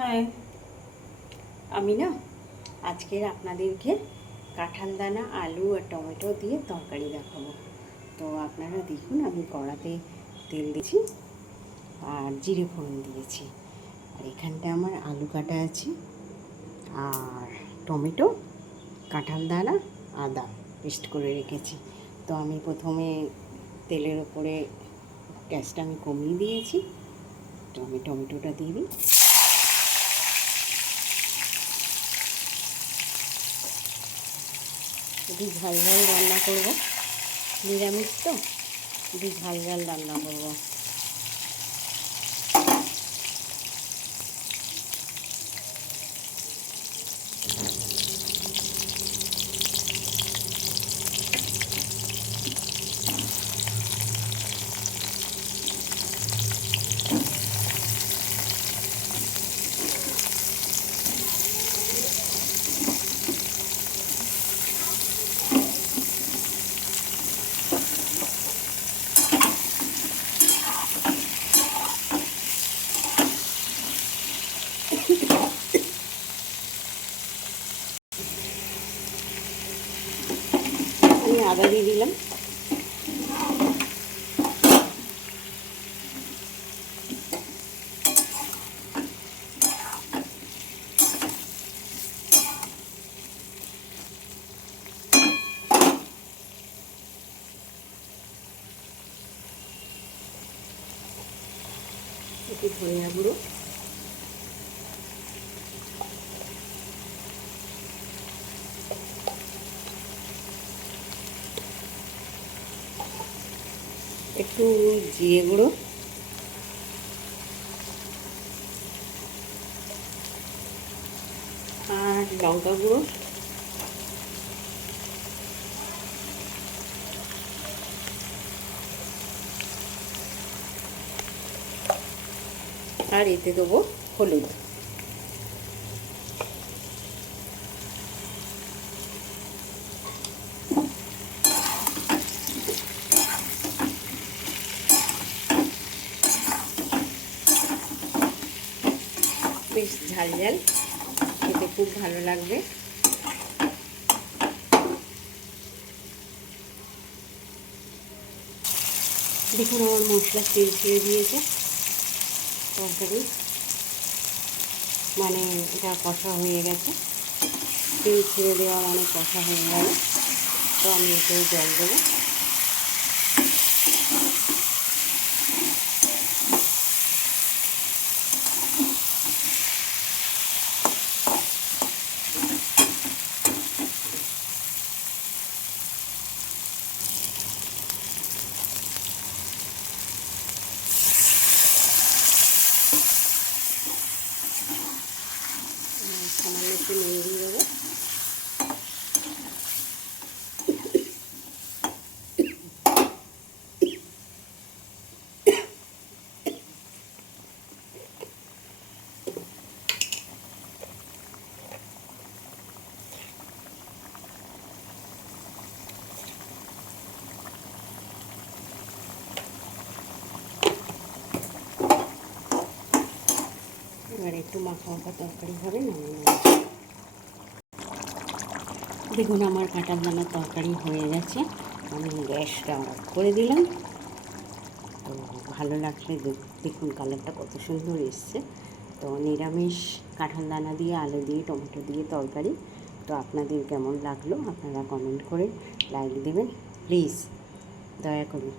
হ্যাঁ, আমি না আজকের আপনাদেরকে কাঁঠাল দানা আলু আর টমেটো দিয়ে তরকারি দেখাবো। তো আপনারা দেখুন, আমি কড়াতে তেল দিয়েছি আর জিরে ফোড়ন দিয়েছি। আর এখানটা আমার আলু কাটা আছে আর টমেটো, কাঁঠাল দানা, আদা পেস্ট করে রেখেছি। তো আমি প্রথমে তেলের ওপরে গ্যাসটা আমি কমিয়ে দিয়েছি। তো আমি টমেটোটা দিয়ে দিই। একটু ঝাল ঝাল রান্না করব, নিরামিষ তো একটু ঝাল ঝাল রান্না করব। আমি আদা দিয়ে দিলাম। একটু ধনিয়া গুঁড়ো, একটু জিরে গুঁড়ো, আর লঙ্কা গুঁড়ো, আর এতে দেবো হলুদ। বেশ ঝাল ঝাল, খেতে খুব ভালো লাগবে। দেখুন আমার মশলা তেল ছেড়ে দিয়েছে। তরকারি মানে এটা কষা হয়ে গেছে, তেল ছেড়ে দেওয়া মানে কষা হয়ে গেল। তো আমি এতেও জল দেবো। সামান্য একটু নুন দিয়ে দেবো। এবার একটু মাখা মাখা তরকারি হবে, নামিয়ে নেব। দেখুন আমার কাঁঠাল দানার তরকারি হয়ে গেছে। আমি গ্যাসটা অফ করে দিলাম। তো ভালো লাগলে দেখুন কালারটা কত সুন্দর এসছে। তো নিরামিষ কাঁঠাল দানা দিয়ে আলু দিয়ে টমেটো দিয়ে তরকারি। তো আপনাদের কেমন লাগলো আপনারা কমেন্ট করে লাইক দেবেন প্লিজ, দয়া করে।